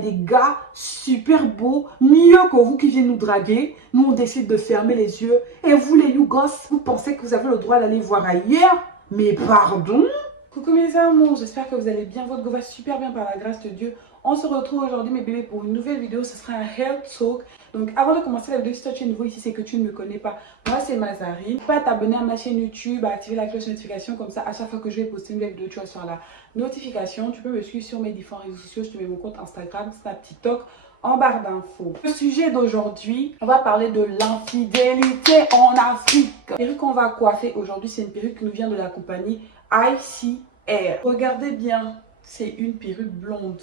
Des gars super beaux, mieux que vous qui viennent nous draguer. Nous, on décide de fermer les yeux. Et vous, les yougos, vous pensez que vous avez le droit d'aller voir ailleurs? Mais pardon? Coucou mes amours, j'espère que vous allez bien. Votre go va super bien par la grâce de Dieu. On se retrouve aujourd'hui mes bébés pour une nouvelle vidéo. Ce sera un health talk. Donc avant de commencer la vidéo, si toi tu es nouveau ici, c'est que tu ne me connais pas. Moi c'est Mazarine. N'hésite pas à t'abonner à ma chaîne YouTube, à activer la cloche de notification. Comme ça, à chaque fois que je vais poster une nouvelle vidéo, tu vas sur la notification. Tu peux me suivre sur mes différents réseaux sociaux. Je te mets mon compte Instagram, Snap, TikTok en barre d'infos. Le sujet d'aujourd'hui, on va parler de l'infidélité en Afrique. La perruque qu'on va coiffer aujourd'hui, c'est une perruque qui nous vient de la compagnie ICR. Regardez bien, c'est une perruque blonde.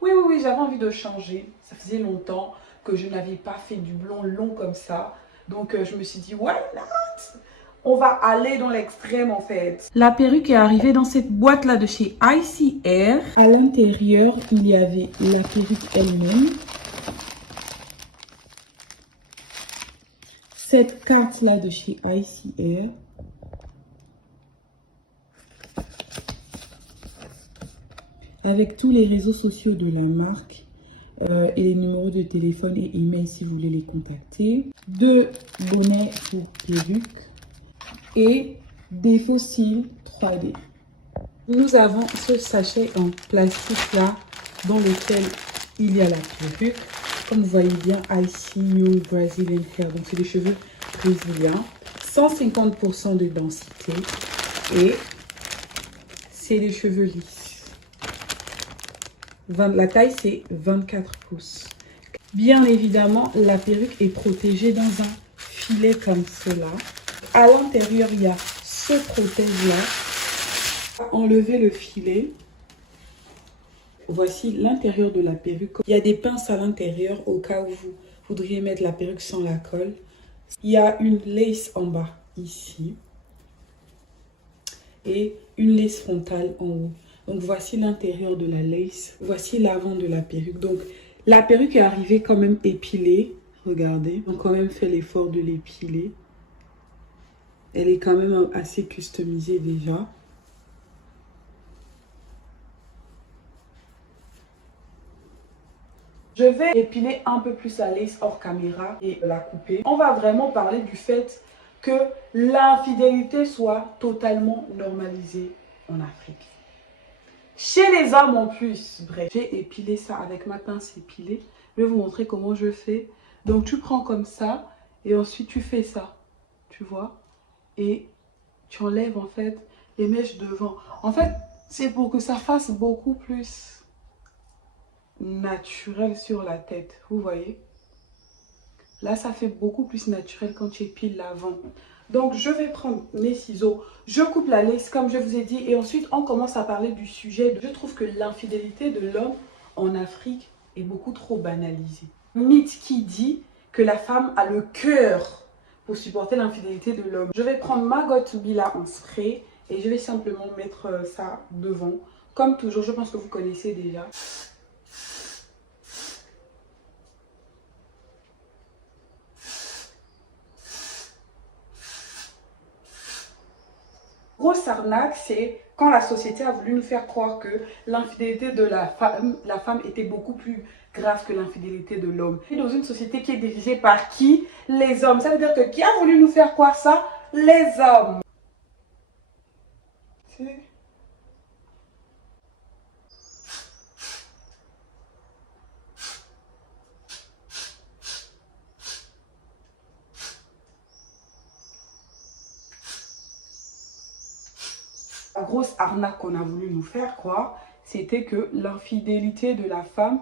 Oui, j'avais envie de changer. Ça faisait longtemps que je n'avais pas fait du blond long comme ça. Donc, je me suis dit, why not? On va aller dans l'extrême en fait. La perruque est arrivée dans cette boîte-là de chez ICR. À l'intérieur, il y avait la perruque elle-même. Cette carte-là de chez ICR. Avec tous les réseaux sociaux de la marque et les numéros de téléphone et email si vous voulez les contacter. 2 bonnets pour perruque et des fossiles 3D. Nous avons ce sachet en plastique là dans lequel il y a la perruque. Comme vous voyez bien, I see you Brazilian hair. Donc c'est des cheveux brésiliens. 150% de densité et c'est des cheveux lisses. La taille, c'est 24 pouces. Bien évidemment, la perruque est protégée dans un filet comme cela. À l'intérieur, il y a ce protège-là. Enlever le filet. Voici l'intérieur de la perruque. Il y a des pinces à l'intérieur au cas où vous voudriez mettre la perruque sans la colle. Il y a une lace en bas, ici. Et une lace frontale en haut. Donc, voici l'intérieur de la lace. Voici l'avant de la perruque. Donc, la perruque est arrivée quand même épilée. Regardez. On a quand même fait l'effort de l'épiler. Elle est quand même assez customisée déjà. Je vais épiler un peu plus la lace hors caméra et la couper. On va vraiment parler du fait que l'infidélité soit totalement normalisée en Afrique. Chez les hommes en plus, bref. J'ai épilé ça avec ma pince épilée. Je vais vous montrer comment je fais. Donc tu prends comme ça et ensuite tu fais ça, tu vois. Et tu enlèves en fait les mèches devant. En fait, c'est pour que ça fasse beaucoup plus naturel sur la tête, vous voyez. Là, ça fait beaucoup plus naturel quand tu épiles l'avant. Donc, je vais prendre mes ciseaux, je coupe la lace comme je vous ai dit et ensuite, on commence à parler du sujet. Je trouve que l'infidélité de l'homme en Afrique est beaucoup trop banalisée. Mythe qui dit que la femme a le cœur pour supporter l'infidélité de l'homme. Je vais prendre ma Got2b là en spray et je vais simplement mettre ça devant. Comme toujours, je pense que vous connaissez déjà. Grosse arnaque, c'est quand la société a voulu nous faire croire que l'infidélité de la femme était beaucoup plus grave que l'infidélité de l'homme. Et dans une société qui est dirigée par qui? Les hommes. Ça veut dire que qui a voulu nous faire croire ça? Les hommes. La grosse arnaque qu'on a voulu nous faire croire, c'était que l'infidélité de la femme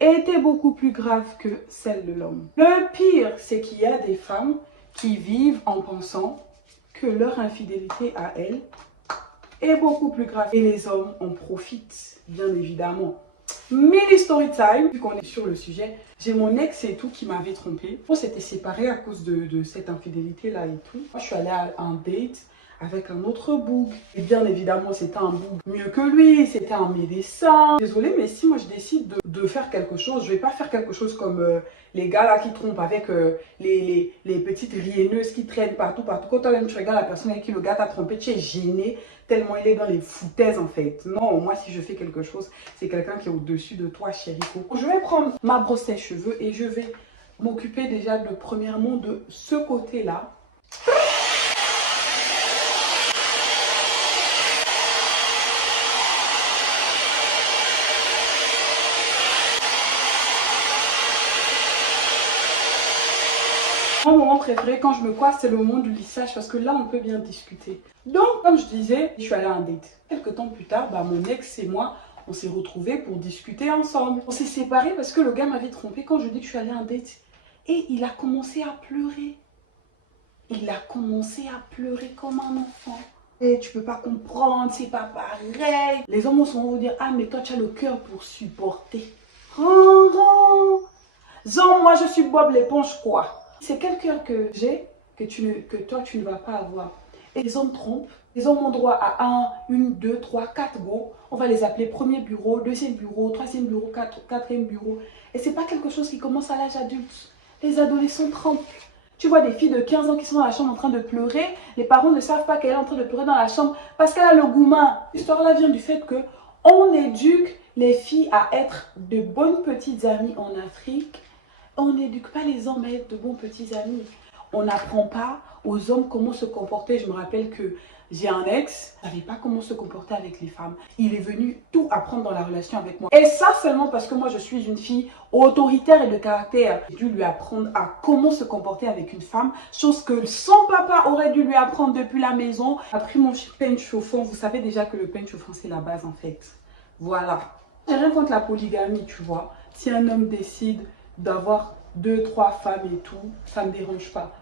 était beaucoup plus grave que celle de l'homme. Le pire, c'est qu'il y a des femmes qui vivent en pensant que leur infidélité à elles est beaucoup plus grave. Et les hommes en profitent, bien évidemment. Mini story time, vu qu'on est sur le sujet, j'ai mon ex et tout qui m'avait trompé. On s'était séparés à cause de cette infidélité-là et tout. Moi, je suis allée à un date avec un autre boug. Et bien évidemment, c'était un boug mieux que lui, c'était un médecin. Désolée, mais si moi je décide de faire quelque chose, je vais pas faire quelque chose comme les gars là qui trompent avec les petites rienneuses qui traînent partout. Quand toi-même tu regardes la personne avec qui le gars t'a trompé, tu es gêné. tellement il est dans les foutaises en fait. Non, moi si je fais quelque chose, c'est quelqu'un qui est au-dessus de toi, chérie. Je vais prendre ma brosse à cheveux et je vais m'occuper déjà de premièrement de ce côté-là. Mon moment préféré quand je me coiffe, c'est le moment du lissage parce que là, on peut bien discuter. Donc, comme je disais, je suis allée à un date. Quelques temps plus tard, mon ex et moi, on s'est retrouvés pour discuter ensemble. On s'est séparés parce que le gars m'avait trompé quand je dis que je suis allée à un date. Et il a commencé à pleurer. Il a commencé à pleurer comme un enfant. Et tu peux pas comprendre, c'est pas pareil. Les hommes vont vous dire, ah mais toi tu as le cœur pour supporter. Oh, non, moi je suis Bob l'éponge quoi. C'est quel cœur que j'ai que toi tu ne vas pas avoir. Et les hommes trompent. Les hommes ont droit à 1, 1, 2, 3, 4 go. On va les appeler premier bureau, deuxième bureau, troisième bureau, quatrième bureau. Et c'est pas quelque chose qui commence à l'âge adulte. Les adolescents trompent. Tu vois des filles de 15 ans qui sont dans la chambre en train de pleurer. Les parents ne savent pas qu'elle est en train de pleurer dans la chambre parce qu'elle a le goumin. L'histoire-là vient du fait que on éduque les filles à être de bonnes petites amies en Afrique. On n'éduque pas les hommes à être de bons petits amis. On n'apprend pas aux hommes comment se comporter. Je me rappelle que j'ai un ex, il ne savait pas comment se comporter avec les femmes. Il est venu tout apprendre dans la relation avec moi. Et ça seulement parce que moi, je suis une fille autoritaire et de caractère. J'ai dû lui apprendre à comment se comporter avec une femme, chose que son papa aurait dû lui apprendre depuis la maison. J'ai pris mon pain chauffant. Vous savez déjà que le pain chauffant, c'est la base en fait. Voilà. J'ai rien contre la polygamie, tu vois. Si un homme décide d'avoir 2, 3 femmes et tout, ça ne me dérange pas.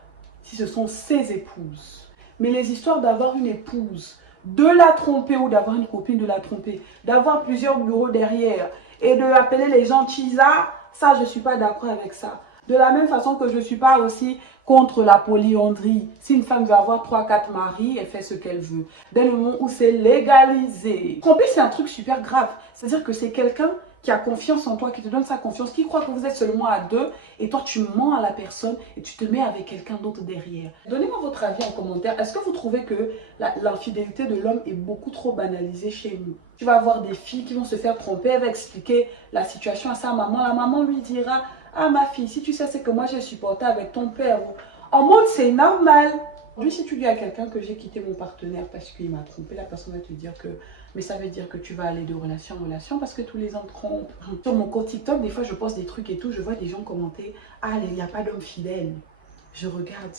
Si ce sont ses épouses. Mais les histoires d'avoir une épouse, de la tromper ou d'avoir une copine de la tromper, d'avoir plusieurs bureaux derrière et de appeler les gens Chisa, ça je ne suis pas d'accord avec ça. De la même façon que je ne suis pas aussi contre la polyandrie. Si une femme veut avoir 3, 4 maris, elle fait ce qu'elle veut. Dès le moment où c'est légalisé. Tromper, c'est un truc super grave. C'est-à-dire que c'est quelqu'un qui a confiance en toi, qui te donne sa confiance, qui croit que vous êtes seulement à 2 et toi tu mens à la personne et tu te mets avec quelqu'un d'autre derrière. Donnez-moi votre avis en commentaire. Est-ce que vous trouvez que l'infidélité de l'homme est beaucoup trop banalisée chez nous? Tu vas avoir des filles qui vont se faire tromper, elle va expliquer la situation à sa maman. La maman lui dira, ah ma fille, si tu sais ce que moi j'ai supporté avec ton père, en mode c'est normal. Aujourd'hui, si tu dis à quelqu'un que j'ai quitté mon partenaire parce qu'il m'a trompé, la personne va te dire que mais ça veut dire que tu vas aller de relation en relation parce que tous les hommes trompent. Sur mon compte TikTok, des fois je poste des trucs et tout, je vois des gens commenter, ah il n'y a pas d'homme fidèle. Je regarde,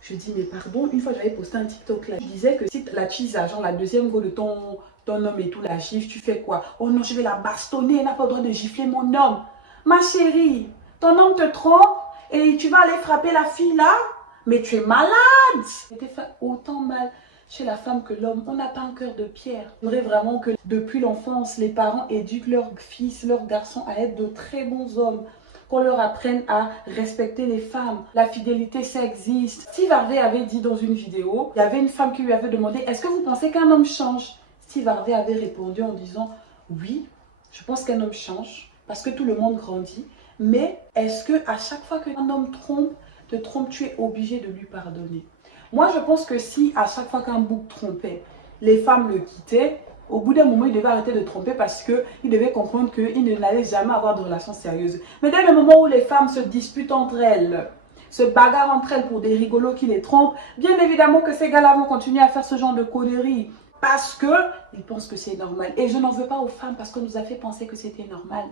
je dis mais pardon, une fois j'avais posté un TikTok là, je disais que si la chisa, genre la deuxième go de ton homme et tout, la gifle, tu fais quoi? Oh non, je vais la bastonner, elle n'a pas le droit de gifler mon homme. Ma chérie, ton homme te trompe et tu vas aller frapper la fille là? Mais tu es malade! C'était fait autant mal chez la femme que l'homme. On n'a pas un cœur de pierre. J'aimerais vraiment que depuis l'enfance, les parents éduquent leurs fils, leurs garçons à être de très bons hommes. Qu'on leur apprenne à respecter les femmes. La fidélité, ça existe. Steve Harvey avait dit dans une vidéo, il y avait une femme qui lui avait demandé, est-ce que vous pensez qu'un homme change? Steve Harvey avait répondu en disant, oui, je pense qu'un homme change parce que tout le monde grandit. Mais est-ce que à chaque fois qu'un homme te trompe, tu es obligé de lui pardonner? Moi, je pense que si à chaque fois qu'un bouc trompait, les femmes le quittaient, au bout d'un moment, il devait arrêter de tromper parce qu'il devait comprendre qu'il n'allait jamais avoir de relations sérieuses. Mais dès le moment où les femmes se disputent entre elles, se bagarrent entre elles pour des rigolos qui les trompent, bien évidemment que ces gars-là vont continuer à faire ce genre de conneries parce qu'ils pensent que c'est normal. Et je n'en veux pas aux femmes parce qu'on nous a fait penser que c'était normal.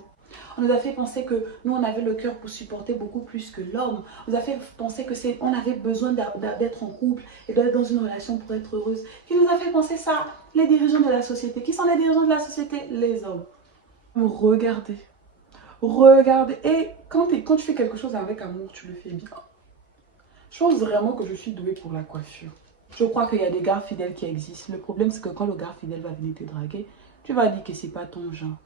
On nous a fait penser que nous, on avait le cœur pour supporter beaucoup plus que l'homme. On nous a fait penser que on avait besoin d'être en couple et d'être dans une relation pour être heureuse. Qui nous a fait penser ça? Les dirigeants de la société. Qui sont les dirigeants de la société? Les hommes. Regardez. Regardez. Et quand tu fais quelque chose avec amour, tu le fais bien. Je pense vraiment que je suis douée pour la coiffure. Je crois qu'il y a des gars fidèles qui existent. Le problème, c'est que quand le gars fidèle va venir te draguer, tu vas dire que c'est pas ton genre.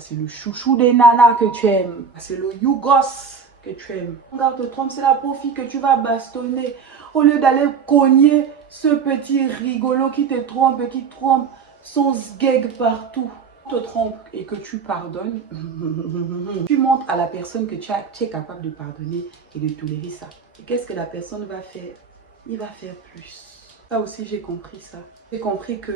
C'est le chouchou des nanas que tu aimes. C'est le yougos que tu aimes. Regarde, te trompe, c'est la pauvre fille que tu vas bastonner. Au lieu d'aller cogner ce petit rigolo qui te trompe et qui trompe son sgeg partout. Te trompe et que tu pardonnes, tu montres à la personne que tu es capable de pardonner et de tolérer ça. Et qu'est-ce que la personne va faire? Il va faire plus. Ça aussi, j'ai compris ça. J'ai compris que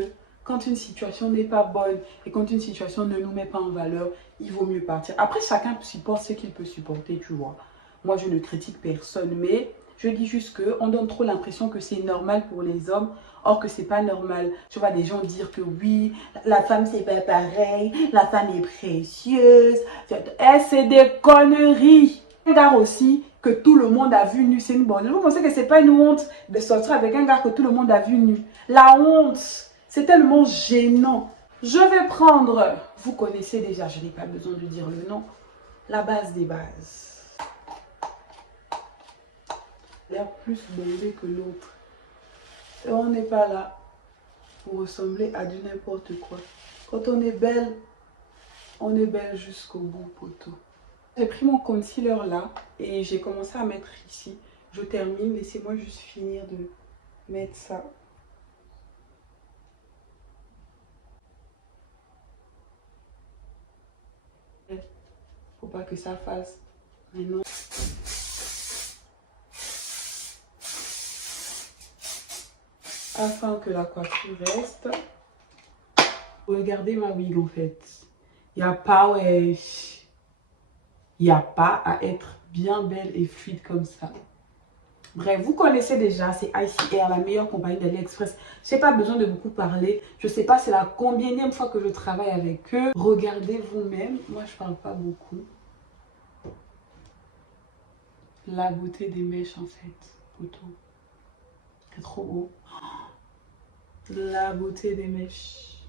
quand une situation n'est pas bonne et quand une situation ne nous met pas en valeur, il vaut mieux partir. Après, chacun supporte ce qu'il peut supporter, tu vois. Moi, je ne critique personne, mais je dis juste qu'on donne trop l'impression que c'est normal pour les hommes, or que c'est pas normal. Tu vois des gens dire que oui, la femme c'est pas pareil, la femme est précieuse. C'est des conneries. Un gars aussi que tout le monde a vu nu, c'est une bonne. Vous pensez que c'est pas une honte de sortir avec un gars que tout le monde a vu nu? La honte, c'est tellement gênant. Je vais prendre, vous connaissez déjà, je n'ai pas besoin de dire le nom, la base des bases. L'air plus bombé que l'autre. Et on n'est pas là pour ressembler à du n'importe quoi. Quand on est belle jusqu'au bout, poteau. J'ai pris mon concealer là et j'ai commencé à mettre ici. Je termine, laissez-moi juste finir de mettre ça. Faut pas que ça fasse. Mais non. Afin que la coiffure reste. Regardez ma wig en fait. Il n'y a pas, ouais. Il n'y a pas à être bien belle et fluide comme ça. Bref, vous connaissez déjà, c'est Icy Air, la meilleure compagnie d'AliExpress. Je n'ai pas besoin de beaucoup parler. Je ne sais pas c'est la combienième fois que je travaille avec eux. Regardez vous-même. Moi, je ne parle pas beaucoup. La beauté des mèches en fait. Photo. C'est trop beau. La beauté des mèches.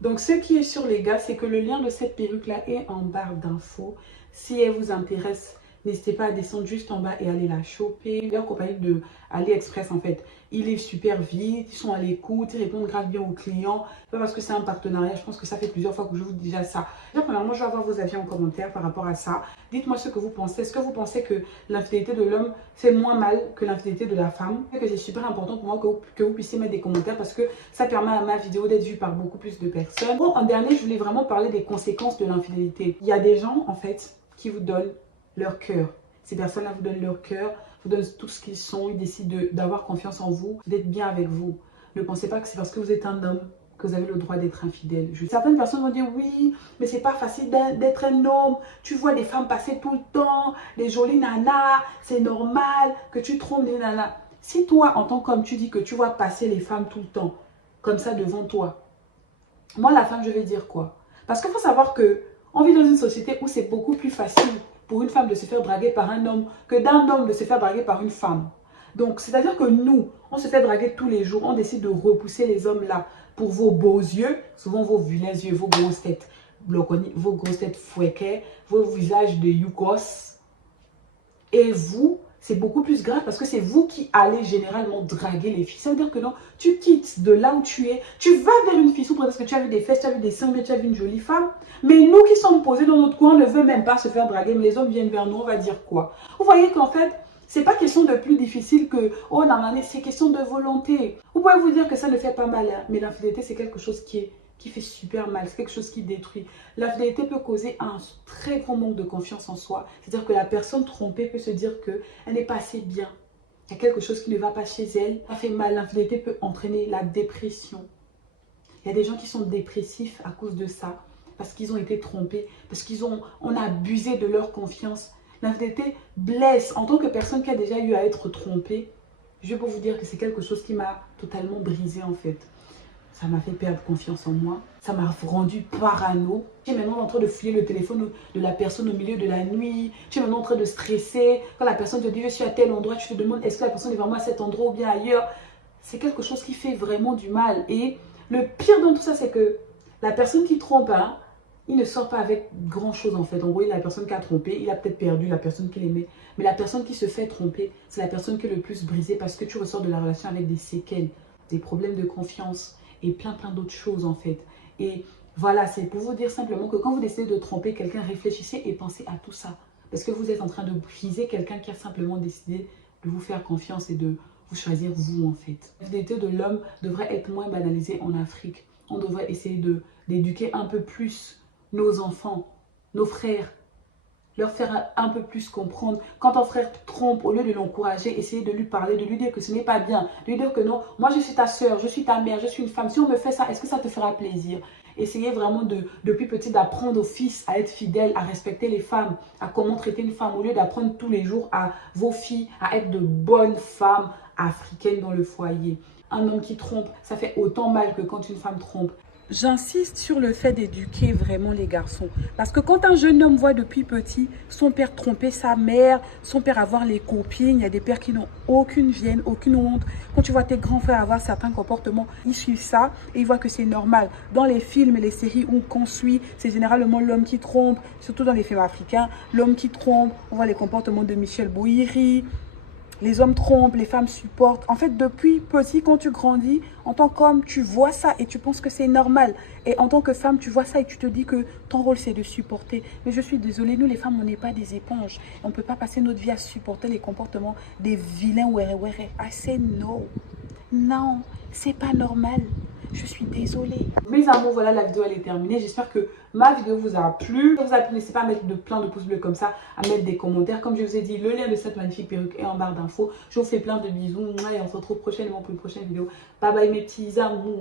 Donc, ce qui est sûr, les gars, c'est que le lien de cette perruque-là est en barre d'infos. Si elle vous intéresse, n'hésitez pas à descendre juste en bas et aller la choper. Leur compagnie de AliExpress, en fait, ils livrent super vite, ils sont à l'écoute, ils répondent grave bien aux clients. Pas parce que c'est un partenariat, je pense que ça fait plusieurs fois que je vous dis déjà ça. Déjà, premièrement, je vais avoir vos avis en commentaire par rapport à ça. Dites-moi ce que vous pensez. Est-ce que vous pensez que l'infidélité de l'homme, c'est moins mal que l'infidélité de la femme? Que c'est super important pour moi que vous puissiez mettre des commentaires parce que ça permet à ma vidéo d'être vue par beaucoup plus de personnes. Bon, en dernier, je voulais vraiment parler des conséquences de l'infidélité. Il y a des gens, en fait, qui vous donnent leur cœur. Ces personnes-là vous donnent leur cœur, vous donnent tout ce qu'ils sont, ils décident d'avoir confiance en vous, d'être bien avec vous. Ne pensez pas que c'est parce que vous êtes un homme que vous avez le droit d'être infidèle. Certaines personnes vont dire oui, mais c'est pas facile d'être un homme. Tu vois des femmes passer tout le temps, des jolies nanas, c'est normal que tu trompes des nanas. Si toi, en tant qu'homme, tu dis que tu vois passer les femmes tout le temps, comme ça devant toi, moi la femme, je vais dire quoi? Parce qu'il faut savoir que on vit dans une société où c'est beaucoup plus facile pour une femme de se faire draguer par un homme que d'un homme de se faire draguer par une femme. Donc, c'est-à-dire que nous, on se fait draguer tous les jours, on décide de repousser les hommes là pour vos beaux yeux, souvent vos vilains yeux, vos grosses têtes vos grosses têtes fouettées, vos visages de youkos. Et vous, c'est beaucoup plus grave parce que c'est vous qui allez généralement draguer les filles. Ça veut dire que non, tu quittes de là où tu es, tu vas vers une fille sous prétexte que tu as vu des fesses, tu as vu des seins, mais tu as vu une jolie femme. Mais nous qui sommes posés dans notre coin, on ne veut même pas se faire draguer, mais les hommes viennent vers nous, on va dire quoi? Vous voyez qu'en fait, c'est pas question de plus difficile que, oh, dans l'année, c'est question de volonté. Vous pouvez vous dire que ça ne fait pas mal, hein, mais l'infidélité, c'est quelque chose qui fait super mal, c'est quelque chose qui détruit. L'infidélité peut causer un très grand manque de confiance en soi. C'est-à-dire que la personne trompée peut se dire qu'elle n'est pas assez bien. Il y a quelque chose qui ne va pas chez elle. Ça fait mal. L'infidélité peut entraîner la dépression. Il y a des gens qui sont dépressifs à cause de ça. Parce qu'ils ont été trompés. Parce on a abusé de leur confiance. L'infidélité blesse. En tant que personne qui a déjà eu à être trompée, je peux vous dire que c'est quelque chose qui m'a totalement brisée en fait. Ça m'a fait perdre confiance en moi. Ça m'a rendu parano. Je suis maintenant en train de fouiller le téléphone de la personne au milieu de la nuit. Je suis maintenant en train de stresser. Quand la personne te dit je suis à tel endroit, tu te demandes est-ce que la personne est vraiment à cet endroit ou bien ailleurs. C'est quelque chose qui fait vraiment du mal. Et le pire dans tout ça, c'est que la personne qui trompe, hein, il ne sort pas avec grand chose en fait. En gros, il a la personne qui a trompé, il a peut-être perdu la personne qu'il aimait. Mais la personne qui se fait tromper, c'est la personne qui est le plus brisée parce que tu ressors de la relation avec des séquelles, des problèmes de confiance et plein d'autres choses en fait. Et voilà, c'est pour vous dire simplement que quand vous décidez de tromper quelqu'un, réfléchissez et pensez à tout ça. Parce que vous êtes en train de briser quelqu'un qui a simplement décidé de vous faire confiance et de vous choisir vous en fait. L'infidélité de l'homme devrait être moins banalisée en Afrique. On devrait essayer d'éduquer un peu plus nos enfants, nos frères, leur faire un peu plus comprendre. Quand ton frère te trompe, au lieu de l'encourager, essayez de lui parler, de lui dire que ce n'est pas bien. De lui dire que non, moi je suis ta soeur, je suis ta mère, je suis une femme. Si on me fait ça, est-ce que ça te fera plaisir? Essayez vraiment depuis petit d'apprendre aux fils à être fidèles, à respecter les femmes, à comment traiter une femme, au lieu d'apprendre tous les jours à vos filles à être de bonnes femmes africaines dans le foyer. Un homme qui trompe, ça fait autant mal que quand une femme trompe. J'insiste sur le fait d'éduquer vraiment les garçons. Parce que quand un jeune homme voit depuis petit son père tromper sa mère, son père avoir les copines, il y a des pères qui n'ont aucune gêne, aucune honte. Quand tu vois tes grands frères avoir certains comportements, ils suivent ça et ils voient que c'est normal. Dans les films et les séries où qu'on suit, c'est généralement l'homme qui trompe, surtout dans les films africains, l'homme qui trompe. On voit les comportements de Michel Bohiri. Les hommes trompent, les femmes supportent. En fait, depuis petit, quand tu grandis, en tant qu'homme, tu vois ça et tu penses que c'est normal. Et en tant que femme, tu vois ça et tu te dis que ton rôle, c'est de supporter. Mais je suis désolée, nous, les femmes, on n'est pas des éponges. On ne peut pas passer notre vie à supporter les comportements des vilains wéré wéré. I say no. Non, c'est pas normal. Je suis désolée. Mes amours, voilà, la vidéo elle est terminée. J'espère que ma vidéo vous a plu. Si vous a plu, n'hésitez pas à mettre plein de pouces bleus comme ça, à mettre des commentaires. Comme je vous ai dit, le lien de cette magnifique perruque est en barre d'infos. Je vous fais plein de bisous et on se retrouve prochainement pour une prochaine vidéo. Bye bye mes petits amours.